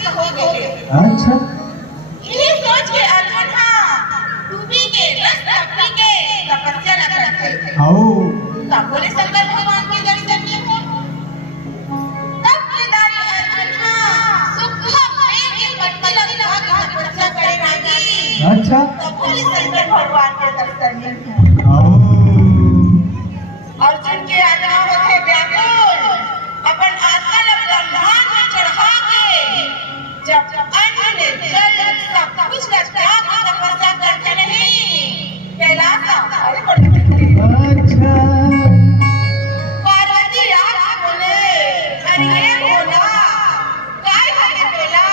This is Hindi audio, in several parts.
अच्छा ये सोच के अर्जुन डूबी के रस के तपस्या न करते आओ तब बोले शंकर भगवान के दर्शन नहीं हो तब केदारी अर्जुन सुखा पेड़ के पत्ते लगा के तपस्या करे लागी अच्छा तब बोले शंकर भगवान के दर्शन नहीं हो आओ अर्जुन के आत्मा होते व्याकुल अपन आत्मा ला ब्रह्मांड में चढ़ा के जब अन्न जल सब कुछ त्याग के तपस्या करते नहीं कैलाश अरे अच्छा पार्वती रात बोले अरे बोला काय हके बोला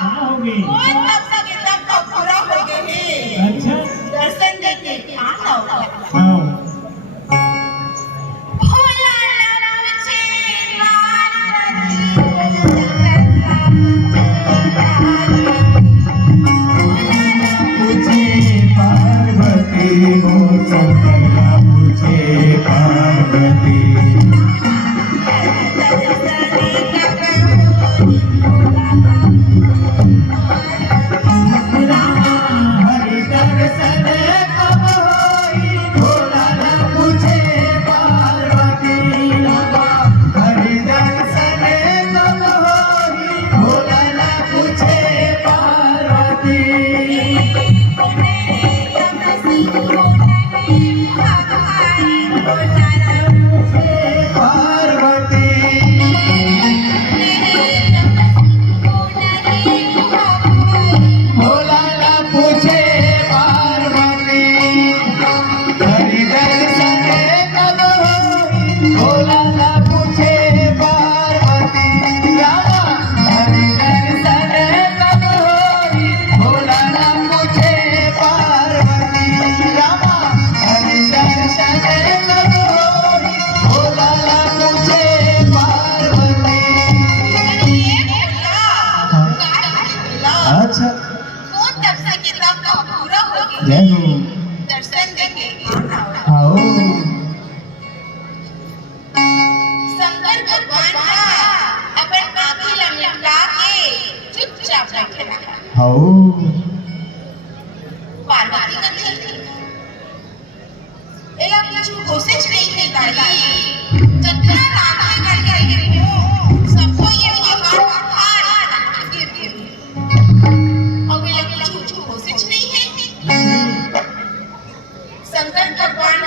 कहाँ हो गई कौन तपस्या के तप पूरा हो गए अच्छा दर्शन देके आना होगा आओ पार्वती वो शंकर पूछे पार्वती हरि दर्शन कब होई भोला न पूछे पार्वती हरि दर्शन कब होई भोला न पूछे पार्वती भोला न पूछे पार्वती हरि दर्शन कब होई भोला न पूछे पार्वती रामा हरि दर्शन कब होई भोला न पूछे पार्वती रामा हरि दर्शन कब होई भोला न पूछे पार्वती अच्छा कौन तपस्या के तप पूरा हो गया जय हो दर्शन देके आना होगा आओ शंकर भगवान अपन आँखें लमला के चुपचाप बैठे रहा आओ पार्वती का थी एला कुछ कोशिश नहीं की तारी जितना राधा कर रही हूँ सबको ये पहाड़ उठा गिर गिर और एला कुछ कोशिश नहीं है शंकर भगवान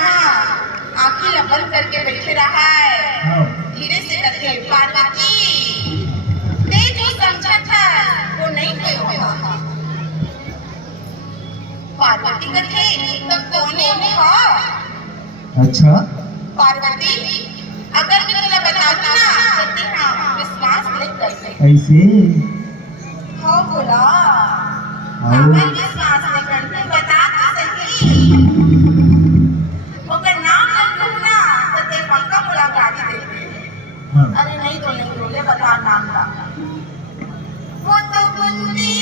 आँखें बंद करके बैठे रहा है आओ धीरे से कहते पार्वती ने जो समझा था वो नहीं होगा पार्वती कहते तो कोने में हो अच्छा पार्वती अगर मैं तुझे बताऊं ना तो तेरा विश्वास नहीं करते ऐसे हो बोला अगर विश्वास नहीं करते बता तो सही मगर नाम न लूना तो ते पक्का मुला गाड़ी देते अरे नहीं तो नहीं बोले बता नाम का वो तो बुंदी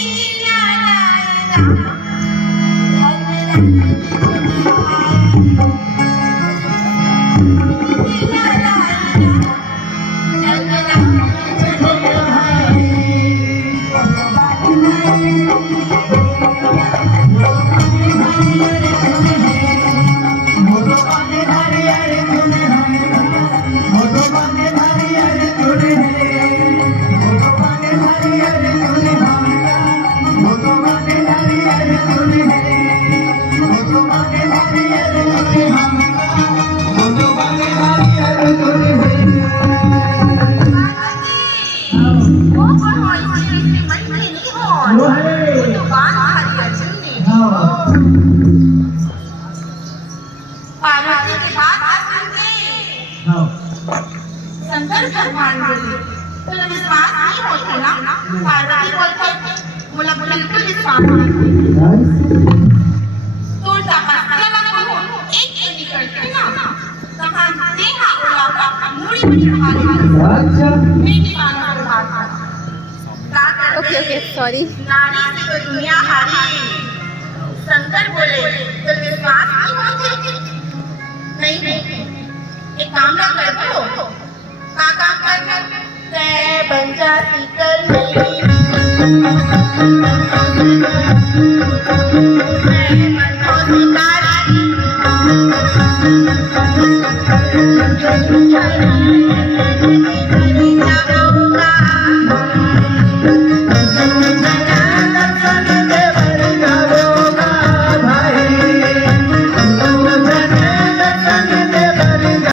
शंकर भगवान बोले तो विश्वास नहीं होता ना पार्वती बोलते मुला बिल्कुल विश्वास नहीं तो तपस्या लगो एक चुनी करते ना तहां देखा उला का मुड़ी में चढ़ा अच्छा मेरी माना प्रभात ओके सॉरी नारी से तो दुनिया हारी शंकर बोले तो विश्वास नहीं होते नहीं एक काम ना कर दो काका कर ते पंचायती कर मेरी मैं मनों शिकारी